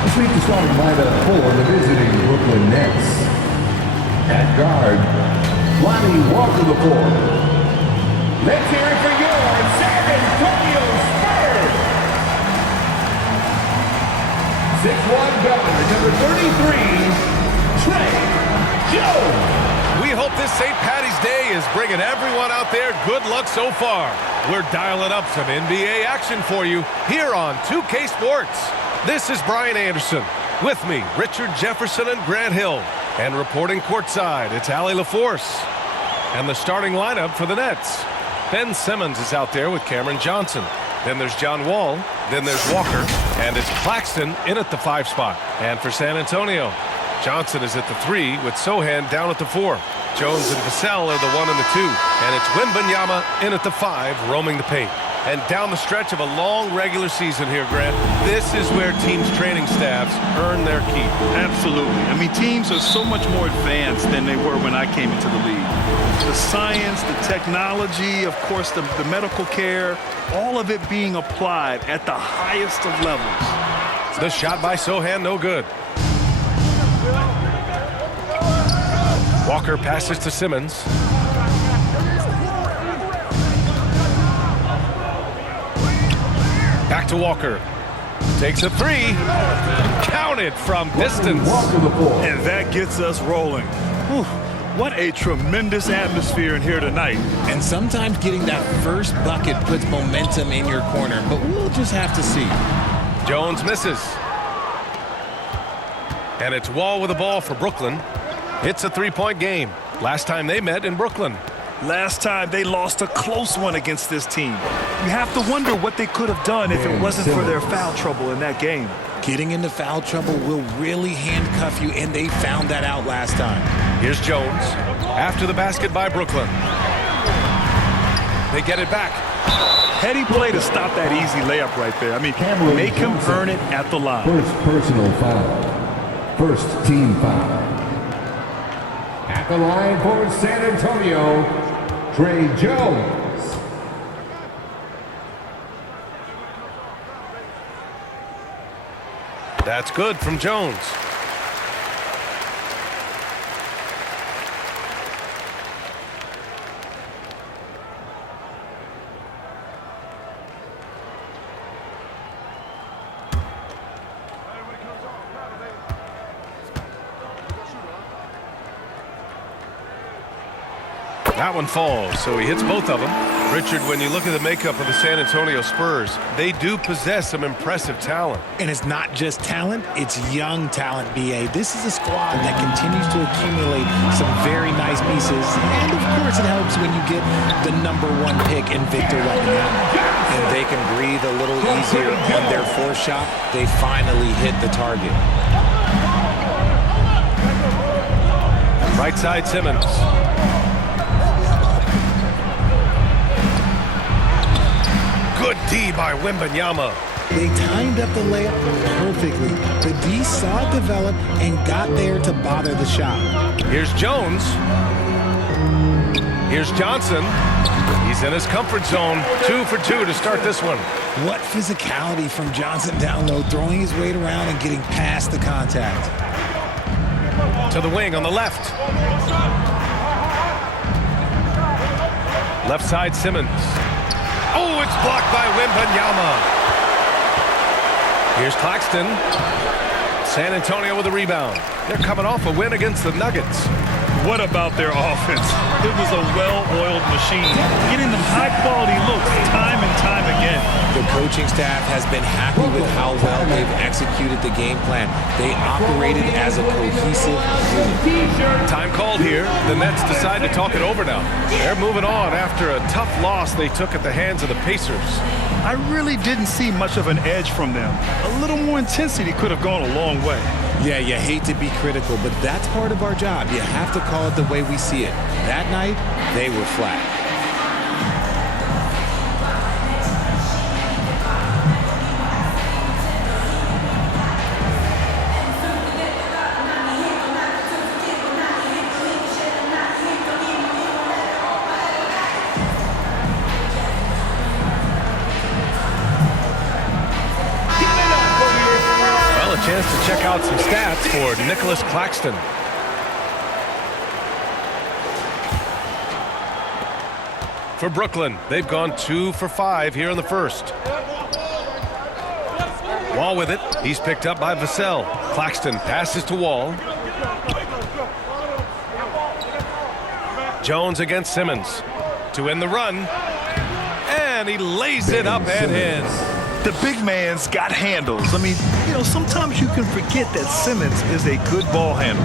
Let's meet the starting lineup for the visiting Brooklyn Nets. At guard, Lonnie Walker IV. Let's hear it for your San Antonio Spurs. 6'1" guard, number 33, Tre Jones. We hope this St. Patty's Day is bringing everyone out there good luck so far. We're dialing up some NBA action for you here on 2K Sports. This is Brian Anderson. With me, Richard Jefferson and Grant Hill. And reporting courtside, it's Allie LaForce. And the starting lineup for the Nets. Ben Simmons is out there with Cameron Johnson. Then there's John Wall. Then there's Walker. And it's Claxton in at the 5 spot. And for San Antonio, Johnson is at the 3 with Sohan down at the 4. Jones and Vassell are the 1 and the 2. And it's Wembanyama in at the 5, roaming the paint. And down the stretch of a long regular season here, Grant, this is where teams' training staffs earn their keep. Absolutely. I mean, teams are so much more advanced than they were when I came into the league. The science, the technology, of course, the medical care, all of it being applied at the highest of levels. The shot by Sohan, no good. Walker passes to Simmons. Back to Walker. Takes a 3. Counted from distance. And that gets us rolling. Whew. What a tremendous atmosphere in here tonight. And sometimes getting that first bucket puts momentum in your corner, but we'll just have to see. Jones misses. And it's Wall with the ball for Brooklyn. It's a 3-point game. Last time they met in Brooklyn. Last time they lost a close one against this team. You have to wonder what they could have done if it wasn't for their foul trouble in that game. Getting into foul trouble will really handcuff you, and they found that out last time. Here's Jones. After the basket by Brooklyn. They get it back. Heady play to stop that easy layup right there. I mean, make him earn it at the line. First personal foul. First team foul. At the line for San Antonio, Tre Jones. That's good from Jones. That one falls, so he hits both of them. Richard, when you look at the makeup of the San Antonio Spurs, they do possess some impressive talent. And it's not just talent, it's young talent, B.A. This is a squad that continues to accumulate some very nice pieces. And, of course, it helps when you get the #1 pick in Victor Wembanyama. And they can breathe a little easier on their 4th shot. They finally hit the target. Right side, Simmons. Good D by Wembanyama. They timed up the layup perfectly. The D saw it develop and got there to bother the shot. Here's Jones. Here's Johnson. He's in his comfort zone. 2 for 2 to start this one. What physicality from Johnson down low, throwing his weight around and getting past the contact. To the wing on the left. Left side, Simmons. Oh, it's blocked by Wembanyama. Here's Claxton. San Antonio with a rebound. They're coming off a win against the Nuggets. What about their offense? It was a well-oiled machine, getting them high-quality looks time and time again. The coaching staff has been happy with how well they've executed the game plan. They operated as a cohesive unit. Time called here. The Nets decide to talk it over now. They're moving on after a tough loss they took at the hands of the Pacers. I really didn't see much of an edge from them. A little more intensity could have gone a long way. Yeah, you hate to be critical, but that's part of our job. You have to call it the way we see it. That night, they were flat. chance to check out some stats for Nicholas Claxton. For Brooklyn, they've gone 2 for 5 here in the first. Wall with it. He's picked up by Vassell. Claxton passes to Wall. Jones against Simmons to end the run. And he lays it up and in. The big man's got handles. I mean, you know, sometimes you can forget that Simmons is a good ball handler.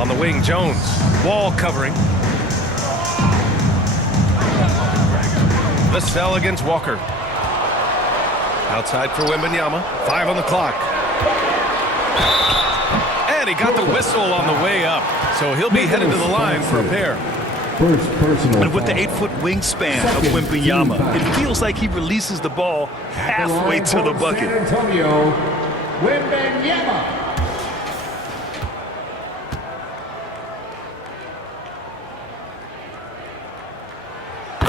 On the wing, Jones. Wall covering. Vassell against Walker. Outside for Wembanyama. 5 on the clock. And he got the whistle on the way up. So he'll be headed to the line for a pair. First personal And with the foul. 8-foot wingspan of Wembanyama, it feels like he releases the ball halfway to the bucket. San Antonio, Wembanyama.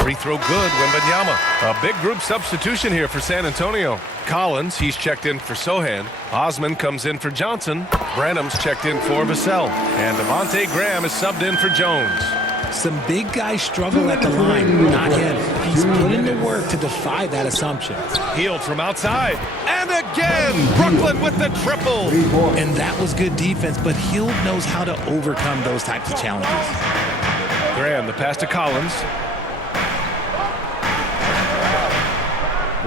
Free throw good, Wembanyama. A big group substitution here for San Antonio. Collins, he's checked in for Sohan. Osman comes in for Johnson. Branham's checked in for Vassell. And Devontae Graham is subbed in for Jones. Some big guys struggle at the line, not him. He's put in the work to defy that assumption. Healed from outside. And again, Brooklyn with the triple. And that was good defense, but Hield knows how to overcome those types of challenges. Graham, the pass to Collins.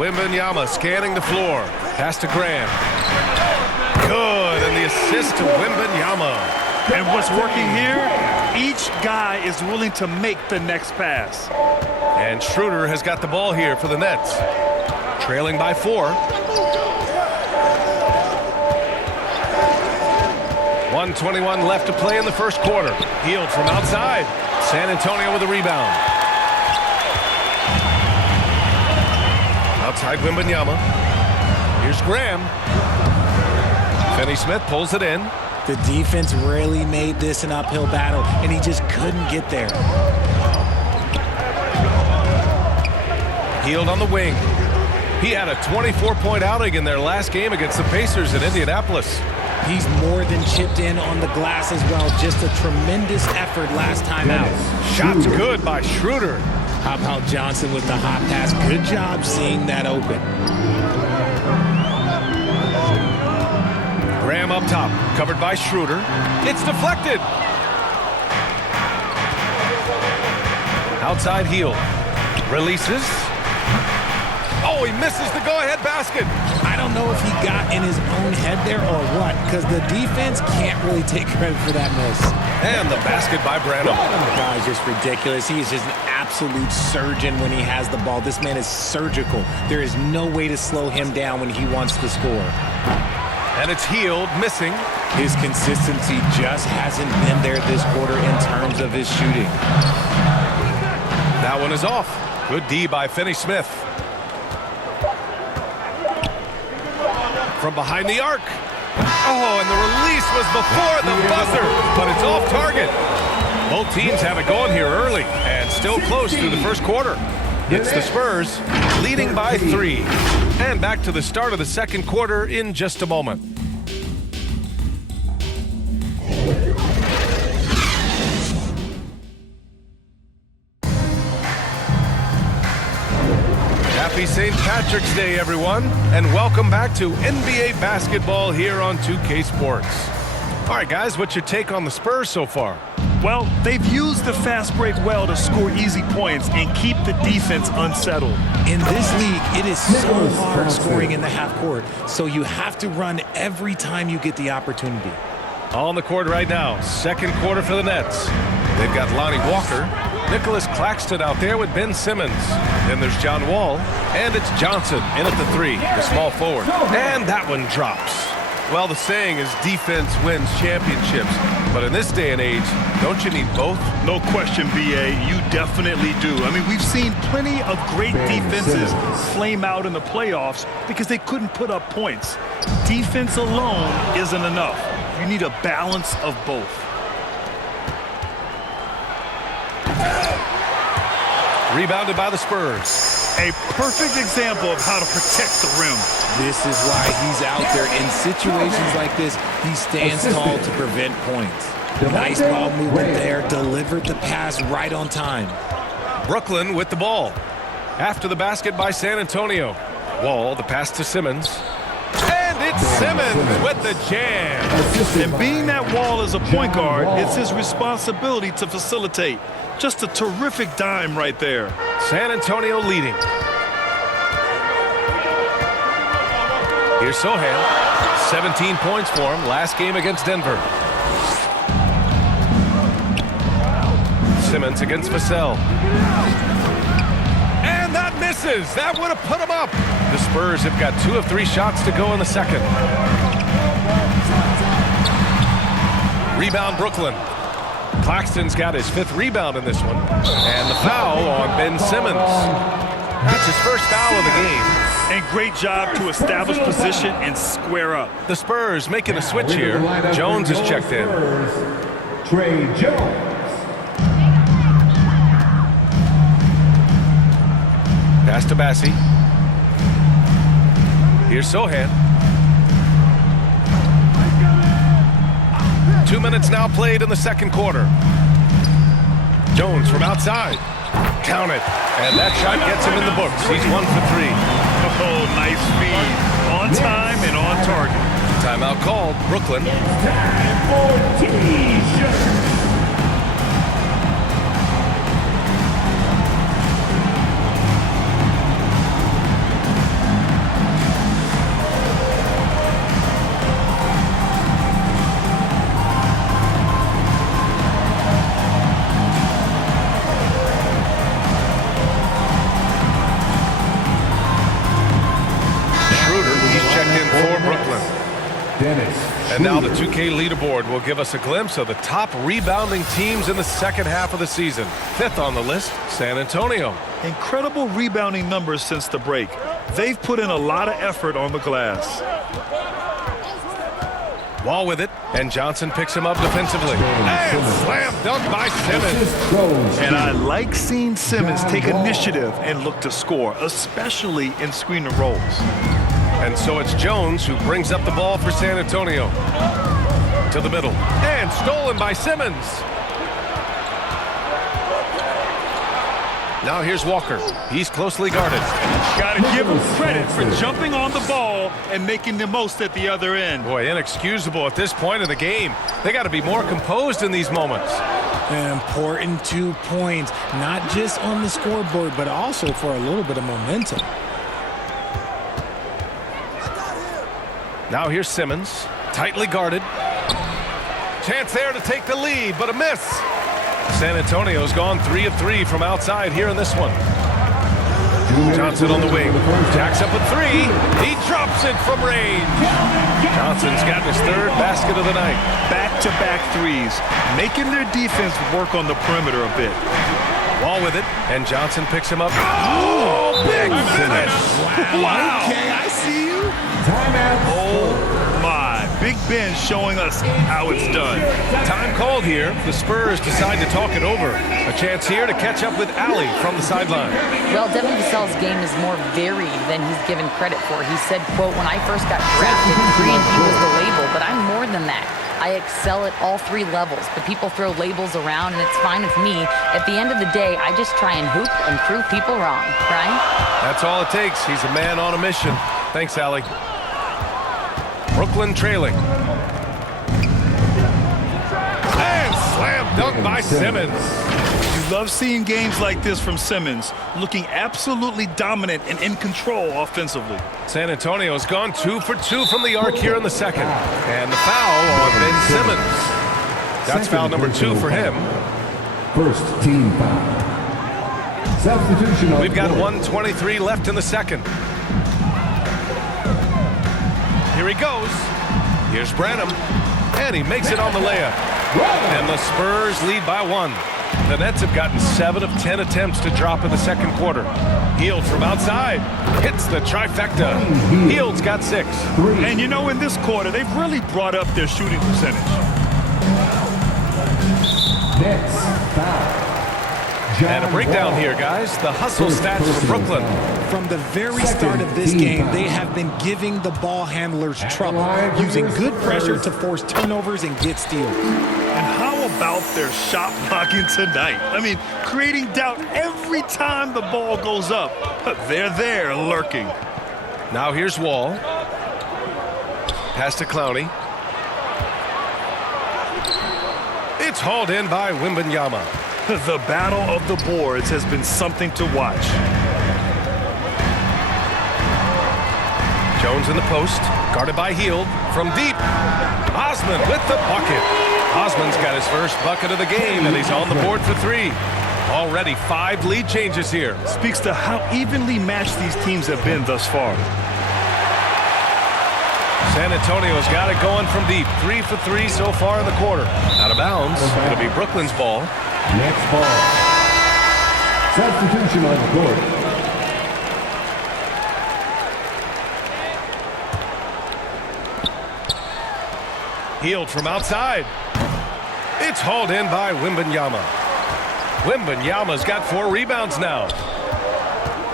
Wembanyama scanning the floor. Pass to Graham. Good, and the assist to Wembanyama. And what's working here? Each guy is willing to make the next pass. And Schroeder has got the ball here for the Nets. Trailing by 4. 1:21 left to play in the first quarter. Healed from outside. San Antonio with a rebound. Outside Wembanyama. Here's Graham. Finney-Smith pulls it in. The defense really made this an uphill battle, and he just couldn't get there. Healed on the wing. He had a 24-point outing in their last game against the Pacers in Indianapolis. He's more than chipped in on the glass as well. Just a tremendous effort last time out. Shots good by Schroeder. How about Johnson with the hot pass? Good job seeing that open. Graham up top, covered by Schroeder. It's deflected. Outside Hield. Releases. Oh, he misses the go-ahead basket. I don't know if he got in his own head there or what, because the defense can't really take credit for that miss. And the basket by Branham. Oh, God, just ridiculous. He is just an absolute surgeon when he has the ball. This man is surgical. There is no way to slow him down when he wants to score. And it's Hield missing. His consistency just hasn't been there this quarter in terms of his shooting. That one is off. Good D by Finney-Smith. From behind the arc. Oh, and the release was before the buzzer, but it's off target. Both teams have it going here early and still close through the first quarter. It's the Spurs leading by 3. And back to the start of the second quarter in just a moment. Happy St. Patrick's Day, everyone, and welcome back to NBA basketball here on 2K Sports. All right, guys, what's your take on the Spurs so far? Well, they've used the fast break well to score easy points and keep the defense unsettled. In this league, it is so hard scoring in the half court, so you have to run every time you get the opportunity. On the court right now, second quarter for the Nets. They've got Lonnie Walker, Nicholas Claxton out there with Ben Simmons. Then there's John Wall, and it's Johnson in at the 3, the small forward. And that one drops. Well, the saying is defense wins championships. But in this day and age, don't you need both? No question, B.A., you definitely do. I mean, we've seen plenty of great defenses flame out in the playoffs because they couldn't put up points. Defense alone isn't enough. You need a balance of both. Rebounded by the Spurs. A perfect example of how to protect the rim. This is why he's out there. In situations like this, he stands tall to prevent points. Nice ball movement there. Delivered the pass right on time. Brooklyn with the ball. After the basket by San Antonio. Wall, the pass to Simmons. And it's Simmons with the jam. And being that Wall is a point guard, it's his responsibility to facilitate. Just a terrific dime right there. San Antonio leading. Here's Sohan. 17 points for him last game against Denver. Simmons against Vassell. And that misses. That would have put him up. The Spurs have got 2 of 3 shots to go in the second. Rebound Brooklyn. Claxton's got his 5th rebound in this one. And the foul on Ben Simmons. That's his first foul of the game. And great job to establish position and square up. The Spurs making a switch here. Jones is checked in. Trey Jones. Pass to Bassie. Here's Sohan. 2 minutes now played in the second quarter. Jones from outside. Count it. And that shot gets him in the books. He's 1 for 3. Oh, nice feed. On time and on target. Timeout called. Brooklyn. Time for T-shirt. And now the 2K leaderboard will give us a glimpse of the top rebounding teams in the second half of the season. 5th on the list, San Antonio. Incredible rebounding numbers since the break. They've put in a lot of effort on the glass. Wall with it, and Johnson picks him up defensively. And slam dunk by Simmons. And I like seeing Simmons take initiative and look to score, especially in screen and rolls. And so it's Jones who brings up the ball for San Antonio. To the middle. And stolen by Simmons. Now here's Walker. He's closely guarded. Got to give him credit for jumping on the ball and making the most at the other end. Boy, inexcusable at this point in the game. They got to be more composed in these moments. An important 2 points, not just on the scoreboard, but also for a little bit of momentum. Now here's Simmons, tightly guarded. Chance there to take the lead, but a miss. San Antonio's gone 3 of 3 from outside here in this one. Johnson on the wing, jacks up a 3. He drops it from range. Johnson's got his 3rd basket of the night. Back-to-back threes, making their defense work on the perimeter a bit. Wall with it, and Johnson picks him up. Oh, big finish. Wow. Okay, I see you. Oh, my. Big Ben showing us how it's done. Time called here. The Spurs decide to talk it over. A chance here to catch up with Allie from the sideline. Well, Devin Vassell's game is more varied than he's given credit for. He said, quote, "When I first got drafted, 3-and-D was the label, but I'm more than that. I excel at all 3 levels, but people throw labels around, and it's fine with me. At the end of the day, I just try and hoop and prove people wrong." Right? That's all it takes. He's a man on a mission. Thanks, Allie. Brooklyn trailing. And slam dunk by Simmons. You love seeing games like this from Simmons, looking absolutely dominant and in control offensively. San Antonio's gone 2 for 2 from the arc here in the second. And the foul on Ben Simmons. That's foul number 2 for him. First team foul. Substitution. We've got 1:23 left in the second. Here he goes. Here's Branham. And he makes it on the layup. And the Spurs lead by 1. The Nets have gotten 7 of 10 attempts to drop in the second quarter. Hield from outside. Hits the trifecta. Hield's got 6. And you know, in this quarter, they've really brought up their shooting percentage. Nets foul. And a breakdown here, guys. The hustle stats for Brooklyn. From the very start of this game, they have been giving the ball handlers trouble, using good pressure to force turnovers and get steals. And how about their shot blocking tonight? I mean, creating doubt every time the ball goes up. They're there lurking. Now here's Wall. Pass to Clowney. It's hauled in by Wembanyama. The battle of the boards has been something to watch. Jones in the post, guarded by Hield. From deep, Osman with the bucket. Osman's got his first bucket of the game, and he's on the board for 3. Already 5 lead changes here. Speaks to how evenly matched these teams have been thus far. San Antonio's got it going from deep. 3 for 3 so far in the quarter. Out of bounds. It'll be Brooklyn's ball. Next ball. Substitution on the court. Hield from outside. It's hauled in by Wembanyama. Wembanyama's got 4 rebounds now.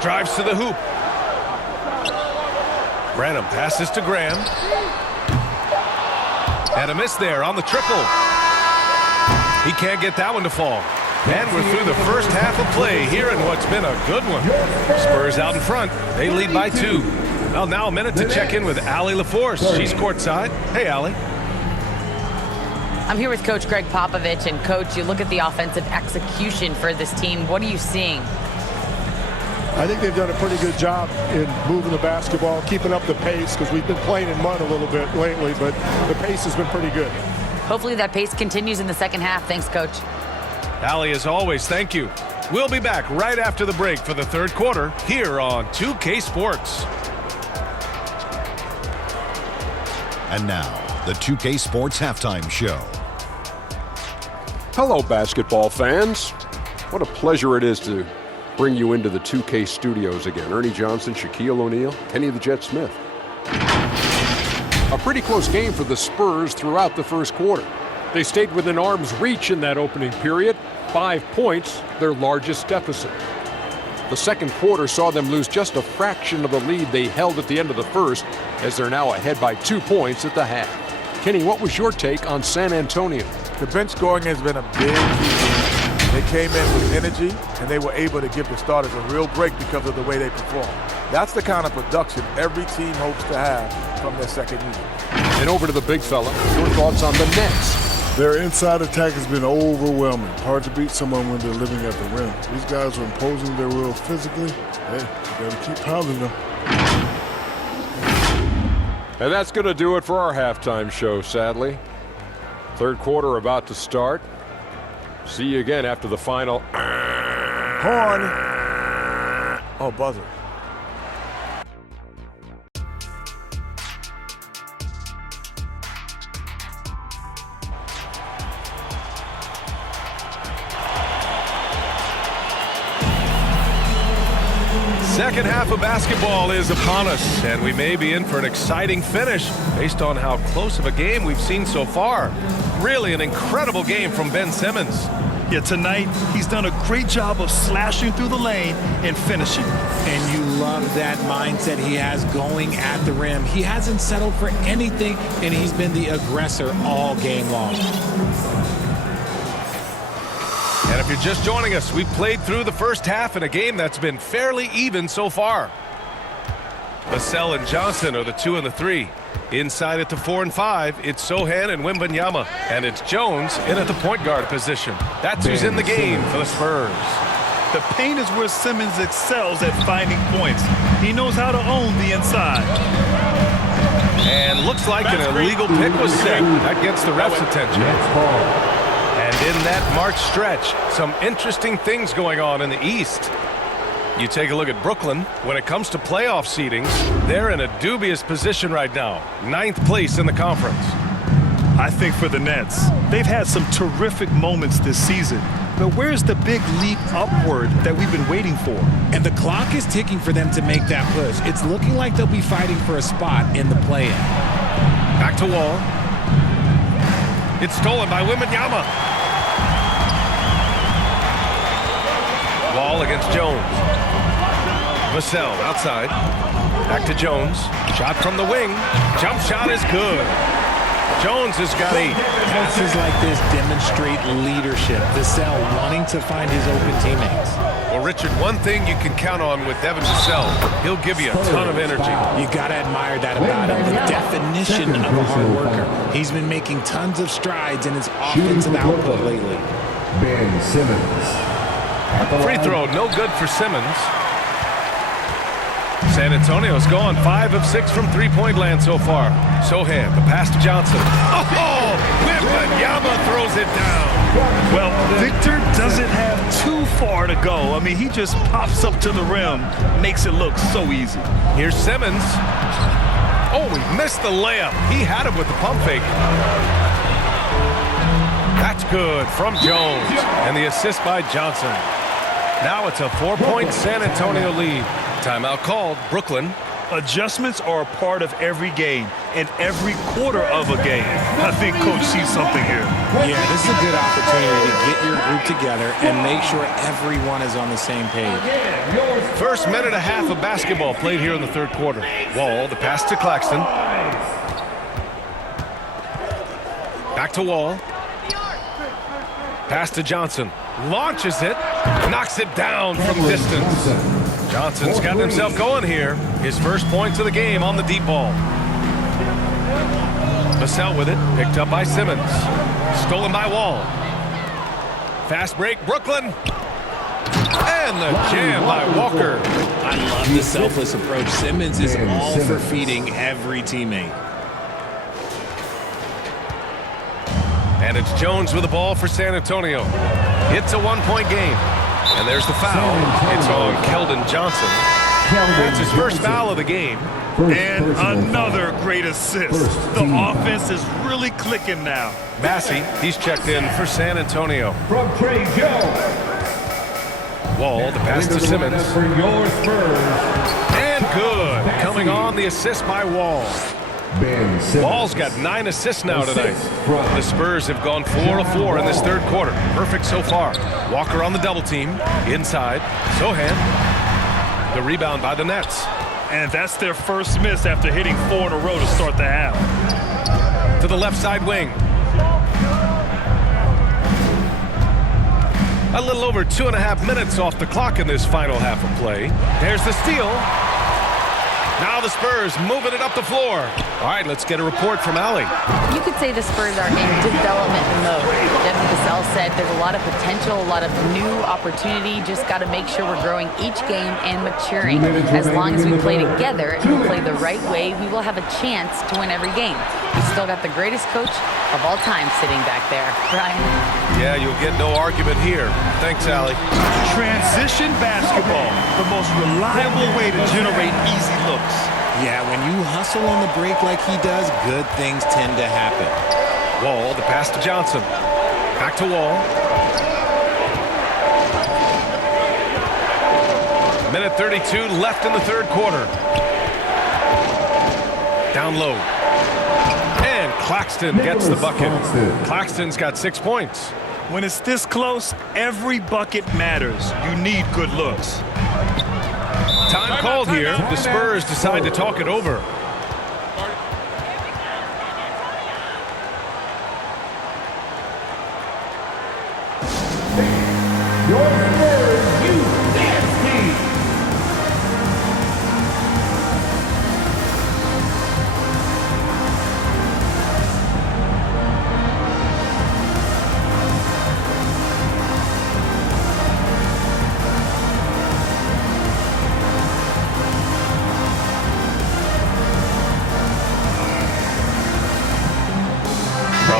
Drives to the hoop. Branham passes to Graham. And a miss there on the triple. He can't get that one to fall. And we're through the first half of play here in what's been a good one. Spurs out in front. They lead by 2. Well, now a minute to check in with Allie LaForce. She's courtside. Hey, Allie. I'm here with Coach Greg Popovich. And, Coach, you look at the offensive execution for this team. What are you seeing? I think they've done a pretty good job in moving the basketball, keeping up the pace, because we've been playing in mud a little bit lately, but the pace has been pretty good. Hopefully that pace continues in the second half. Thanks, Coach. Allie, as always, thank you. We'll be back right after the break for the third quarter here on 2K Sports. And now, the 2K Sports Halftime Show. Hello, basketball fans. What a pleasure it is to bring you into the 2K studios again. Ernie Johnson, Shaquille O'Neal, Kenny the Jet Smith. A pretty close game for the Spurs throughout the first quarter. They stayed within arm's reach in that opening period. 5 points, their largest deficit. The second quarter saw them lose just a fraction of the lead they held at the end of the first, as they're now ahead by 2 points at the half. Kenny, what was your take on San Antonio? The bench scoring has been a big key. They came in with energy, and they were able to give the starters a real break because of the way they performed. That's the kind of production every team hopes to have from their second unit. And over to the big fella. Your thoughts on the Nets? Their inside attack has been overwhelming. Hard to beat someone when they're living at the rim. These guys are imposing their will physically. Hey, you better keep pounding them. And that's going to do it for our halftime show, sadly. Third quarter about to start. See you again after the final. Horn. Oh, buzzer. Second half of basketball is upon us, and we may be in for an exciting finish based on how close of a game we've seen so far. Really an incredible game from Ben Simmons. Yeah, tonight he's done a great job of slashing through the lane and finishing. And you love that mindset he has going at the rim. He hasn't settled for anything, and he's been the aggressor all game long. And if you're just joining us, we've played through the first half in a game that's been fairly even so far. Vassell and Johnson are the 2 and the 3. Inside at the 4 and 5, it's Sohan and Wembanyama. And it's Jones in at the point guard position. That's who's in the game for the Spurs. The paint is where Simmons excels at finding points. He knows how to own the inside. And looks like an illegal pick was set. That gets the ref's attention. Next ball. And in that March stretch, some interesting things going on in the East. You take a look at Brooklyn. When it comes to playoff seedings, they're in a dubious position right now. 9th place in the conference. I think for the Nets, they've had some terrific moments this season. But where's the big leap upward that we've been waiting for? And the clock is ticking for them to make that push. It's looking like they'll be fighting for a spot in the play-in. Back to Wall. It's stolen by Wembanyama. Wall against Jones. Vassell outside. Back to Jones. Shot from the wing. Jump shot is good. Jones has got 8. Passes like this demonstrate leadership. Vassell wanting to find his open teammates. Well, Richard, one thing you can count on with Devin Vassell, he'll give you a ton of energy. You got to admire that about him. The definition of a hard worker. He's been making tons of strides in his offensive output lately. Ben Simmons. Free throw, no good for Simmons. San Antonio's gone 5 of 6 from three-point land so far. Sohan, the pass to Johnson. Oh, Wembanyama throws it down. Well, Victor doesn't have too far to go. I mean, he just pops up to the rim, makes it look so easy. Here's Simmons. Oh, he missed the layup. He had it with the pump fake. That's good from Jones. And the assist by Johnson. Now it's a 4-point San Antonio lead. Timeout called. Brooklyn. Adjustments are a part of every game and every quarter of a game. I think Coach sees something here. Yeah, this is a good opportunity to get your group together and make sure everyone is on the same page. First minute and a half of basketball played here in the third quarter. Wall, the pass to Claxton. Back to Wall. Pass to Johnson. Launches it. Knocks it down from distance. Johnson's gotten himself going here. His first points of the game on the deep ball. Vassell with it. Picked up by Simmons. Stolen by Wall. Fast break, Brooklyn. And the jam by Walker. I love the selfless approach. Simmons is all for feeding every teammate. And it's Jones with the ball for San Antonio. It's a 1-point game. And there's the foul. It's on Keldon Johnson. That's his first foul of the game. And another great assist. The offense is really clicking now. Massey, he's checked in for San Antonio. From Trey Jones. Wall, the pass to Simmons. For your Spurs. And good. Coming on the assist by Wall. Ben Simmons. Wall's got 9 assists now tonight. The Spurs have gone 4 of 4 in this third quarter. Perfect so far. Walker on the double team. Inside. Sohan. The rebound by the Nets. And that's their first miss after hitting 4 in a row to start the half. To the left side wing. A little over 2.5 minutes off the clock in this final half of play. There's the steal. Now the Spurs moving it up the floor. All right, let's get a report from Allie. You could say the Spurs are in development mode. Devin Vassell said there's a lot of potential, a lot of new opportunity. Just got to make sure we're growing each game and maturing. As long as we play together and we play the right way, we will have a chance to win every game. He's still got the greatest coach of all time sitting back there. Brian? Yeah, you'll get no argument here. Thanks, Allie. Transition basketball, the most reliable way to generate easy looks. Yeah, when you hustle on the break like he does, good things tend to happen. Wall, the pass to Johnson. Back to Wall. Minute 32 left in the third quarter. Down low. And Claxton gets the bucket. Claxton's got 6 points. When it's this close, every bucket matters. You need good looks. Time called here. The Spurs decide to talk it over. Your Spurs, you nasty.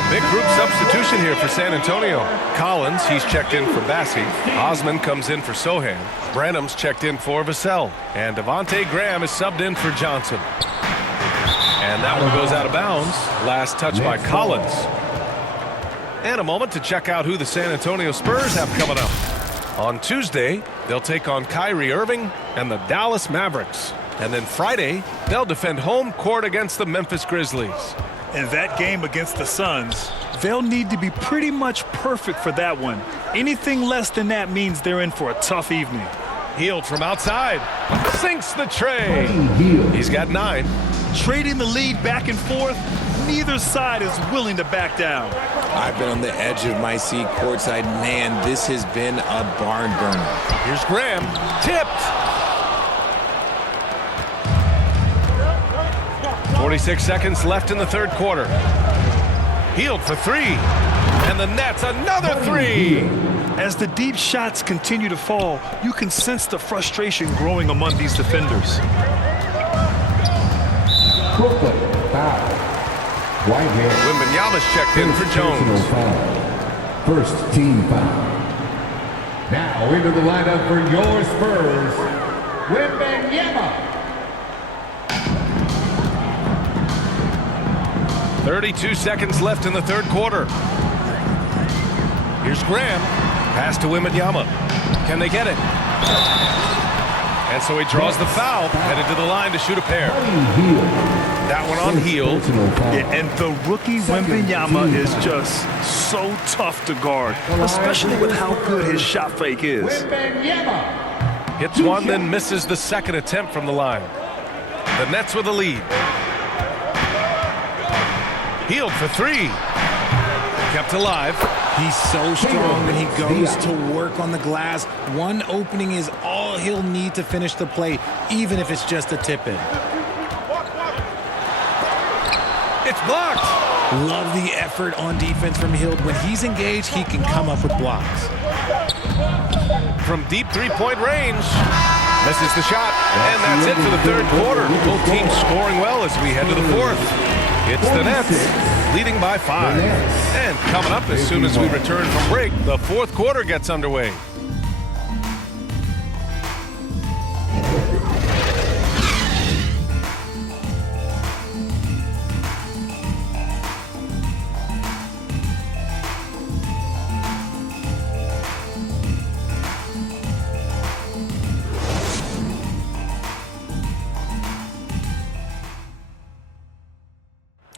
Big group substitution here for San Antonio. Collins, he's checked in for Bassey. Osman comes in for Sohan. Branham's checked in for Vassell. And Devontae Graham is subbed in for Johnson. And that one goes out of bounds. Last touch by Collins. And a moment to check out who the San Antonio Spurs have coming up. On Tuesday, they'll take on Kyrie Irving and the Dallas Mavericks. And then Friday, they'll defend home court against the Memphis Grizzlies. In that game against the Suns, they'll need to be pretty much perfect for that one. Anything less than that means they're in for a tough evening. Hield from outside. Sinks the tray. He's got 9. Trading the lead back and forth, neither side is willing to back down. I've been on the edge of my seat courtside. Man, this has been a barn burner. Here's Graham. Tipped. 46 seconds left in the third quarter. Hield for 3. And the Nets another 3. As the deep shots continue to fall, you can sense the frustration growing among these defenders. Brooklyn, foul. Whitehead. Wembanyama's checked in for Jones. First team foul. Now into the lineup for your Spurs, Wembanyama. 32 seconds left in the third quarter. Here's Graham. Pass to Wembanyama. Can they get it? And so he draws the foul, headed to the line to shoot a pair. That one on Hield. Yeah, and the rookie Wembanyama is just so tough to guard, especially with how good his shot fake is. Hits one, then misses the second attempt from the line. The Nets with the lead. Hield for 3. Kept alive. He's so strong when he goes to work on the glass. One opening is all he'll need to finish the play, even if it's just a tip-in. It's blocked. Love the effort on defense from Hield. When he's engaged, he can come up with blocks. From deep three-point range. Misses the shot. And that's it for the third quarter. Both teams scoring well as we head to the fourth. It's the Nets leading by 5. And coming up as soon as we return from break, the fourth quarter gets underway.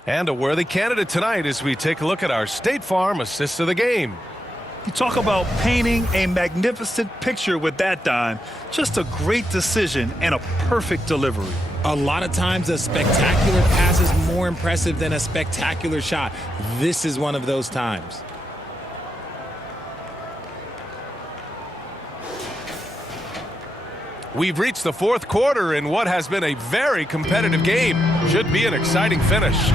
And a worthy candidate tonight as we take a look at our State Farm assist of the game. You talk about painting a magnificent picture with that dime. Just a great decision and a perfect delivery. A lot of times a spectacular pass is more impressive than a spectacular shot. This is one of those times. We've reached the fourth quarter in what has been a very competitive game. Should be an exciting finish.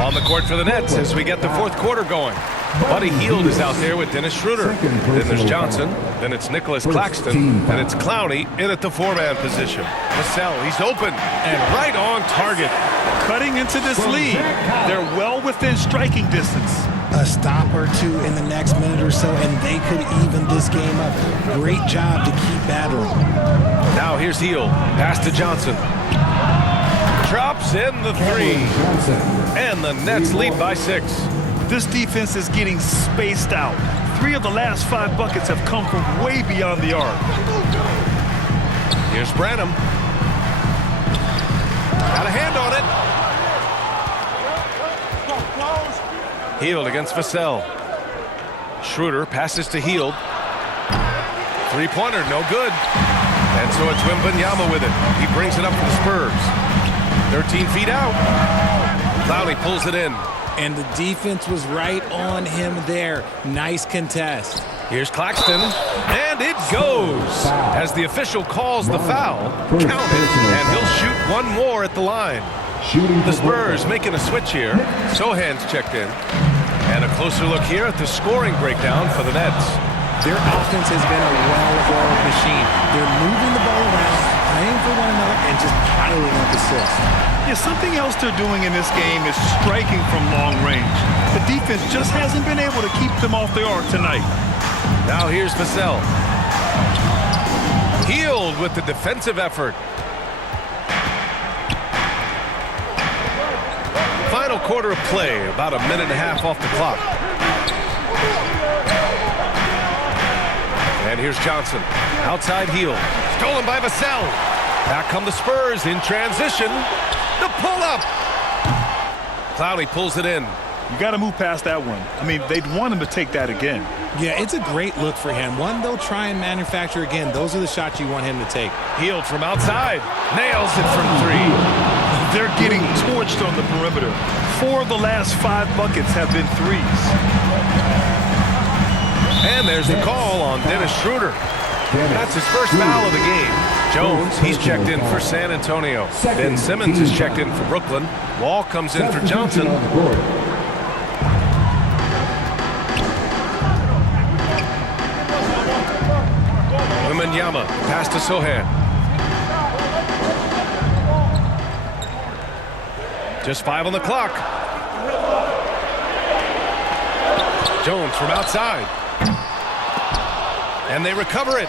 On the court for the Nets as we get the fourth quarter going. Buddy Hield is out there with Dennis Schroeder. Then there's Johnson. Then it's Nicholas Claxton. And it's Clowney in at the 4-man position. Vassell, he's open and right on target. Cutting into this lead. They're well within striking distance. A stop or two in the next minute or so, and they could even this game up. Great job to keep battling. Now here's Hield. Pass to Johnson. Drops in the 3. And the Nets lead by 6. This defense is getting spaced out. 3 of the last 5 buckets have come from way beyond the arc. Here's Branham. Got a hand on it. Hield against Vassell. Schroeder passes to Hield. Three-pointer, no good. And so it's Wembanyama with it. He brings it up for the Spurs. 13 feet out. Clowney pulls it in. And the defense was right on him there. Nice contest. Here's Claxton. And it goes. As the official calls the foul, count it, and he'll shoot one more at the line. The Spurs making a switch here. Sohan's checked in. And a closer look here at the scoring breakdown for the Nets. Their offense has been a well-oiled machine. They're moving the ball around, playing for one another, and just piling up assists. Yeah, something else they're doing in this game is striking from long range. The defense just hasn't been able to keep them off the arc tonight. Now here's Vassell. Hield with the defensive effort. Final quarter of play, about a minute and a half off the clock. And here's Johnson. Outside Hield. Stolen by Vassell. Back come the Spurs in transition. The pull-up. Clowney pulls it in. You got to move past that one. I mean, they'd want him to take that again. Yeah, it's a great look for him. One they'll try and manufacture again. Those are the shots you want him to take. Hield from outside. Nails it from 3. They're getting torched on the perimeter. 4 of the last 5 buckets have been threes. And there's the call on Dennis Schroeder. That's his first foul of the game. Jones, he's checked in for San Antonio. Ben Simmons is checked in for Brooklyn. Wall comes in for Johnson. Wembanyama, pass to Sohan. Just 5 on the clock. Jones from outside. And they recover it.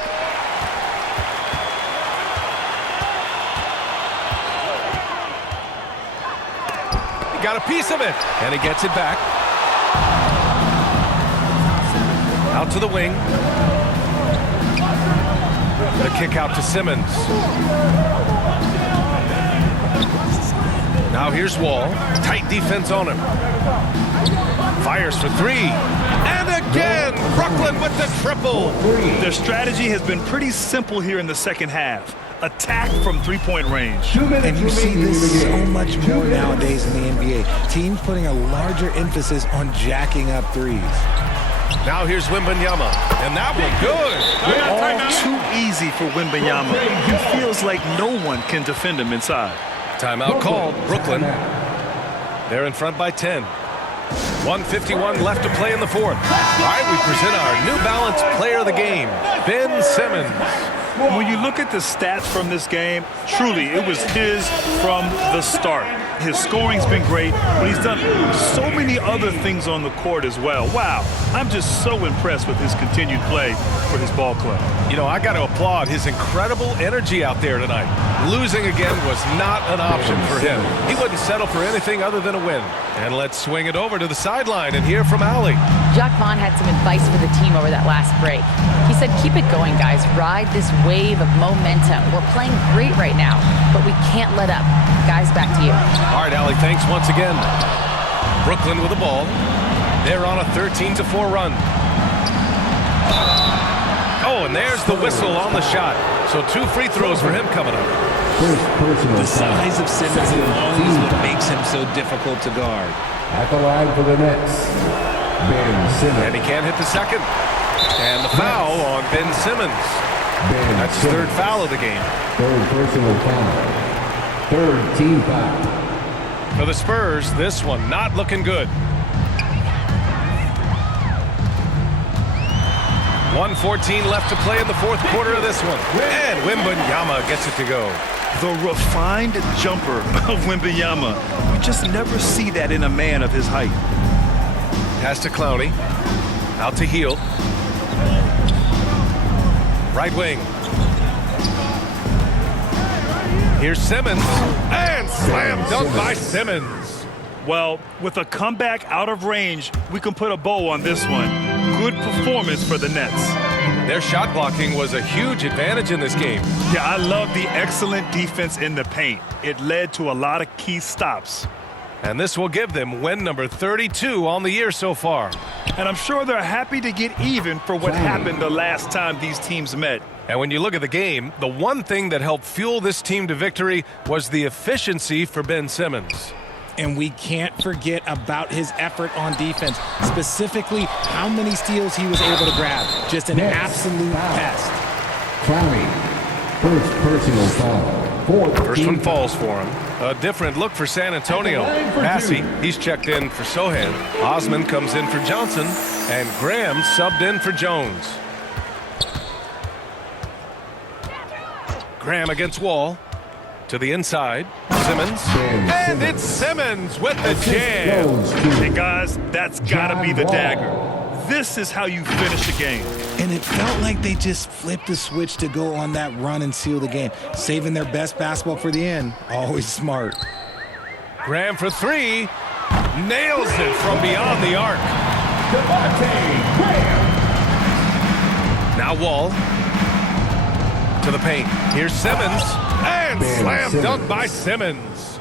He got a piece of it. And he gets it back. Out to the wing. The kick out to Simmons. Now here's Wall. Tight defense on him. Fires for 3. And again, Brooklyn with the triple. Their strategy has been pretty simple here in the second half. Attack from three-point range. And you see this so much more nowadays in the NBA. Teams putting a larger emphasis on jacking up threes. Now here's Wembanyama. And that one good. All too easy for Wembanyama. He feels like no one can defend him inside. Timeout called. Brooklyn. They're in front by 10. 1:51 left to play in the fourth. All right, we present our New Balance player of the game, Ben Simmons. When you look at the stats from this game, truly, it was his from the start. His scoring's been great, but he's done so many other things on the court as well. Wow, I'm just so impressed with his continued play for his ball club. You know, I got to applaud his incredible energy out there tonight. Losing again was not an option for him. He wouldn't settle for anything other than a win. And let's swing it over to the sideline and hear from Allie. Jacque Vaughn had some advice for the team over that last break. He said, keep it going, guys. Ride this wave of momentum. We're playing great right now, but we can't let up. Guys, back to you. All right, Allie, thanks once again. Brooklyn with the ball. They're on a 13-4 run. Oh, and there's the whistle on the shot. So 2 free throws for him coming up. The size of Simmons alone is what makes him so difficult to guard. At the line for the Nets, Ben Simmons. And he can't hit the second. And the foul on Ben Simmons. That's his 3rd foul of the game. 3rd personal foul. 3rd team foul. For the Spurs, this one not looking good. 1:14 left to play in the fourth quarter of this one. And Wembanyama gets it to go. The refined jumper of Wembanyama. You just never see that in a man of his height. Pass to Clowney. Out to Hield. Right wing. Here's Simmons. And slam dunk by Simmons. Well, with a comeback out of range, we can put a bow on this one. Good performance for the Nets. Their shot blocking was a huge advantage in this game. Yeah, I love the excellent defense in the paint. It led to a lot of key stops. And this will give them win number 32 on the year so far. And I'm sure they're happy to get even for what happened the last time these teams met. And when you look at the game, the one thing that helped fuel this team to victory was the efficiency for Ben Simmons. And we can't forget about his effort on defense, specifically how many steals he was able to grab. Just an absolute pest. Clowney, 1st personal foul. First one falls for him. A different look for San Antonio. Massey, he's checked in for Sohan. Osman comes in for Johnson. And Graham subbed in for Jones. Graham against Wall. To the inside. Simmons. And it's Simmons with the jam. Hey, guys, that's got to be the dagger. This is how you finish a game. And it felt like they just flipped the switch to go on that run and seal the game. Saving their best basketball for the end. Always smart. Graham for 3. Nails it from beyond the arc. Now Wall. To the paint. Here's Simmons. And slam dunk by Simmons.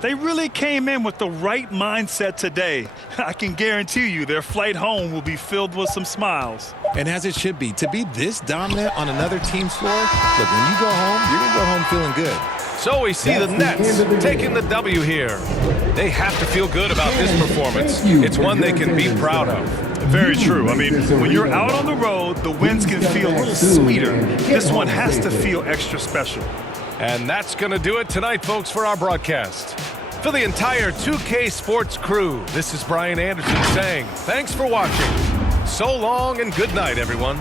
They really came in with the right mindset today. I can guarantee you their flight home will be filled with some smiles. And as it should be, to be this dominant on another team's floor, look, when you go home, you're going to go home feeling good. So we see the Nets taking the W here. They have to feel good about this performance. It's one they can be proud of. Very true. I mean, when you're out on the road, the wins can feel a little sweeter. This one has to feel extra special. And that's going to do it tonight, folks, for our broadcast. For the entire 2K Sports crew, this is Brian Anderson saying thanks for watching. So long and good night, everyone.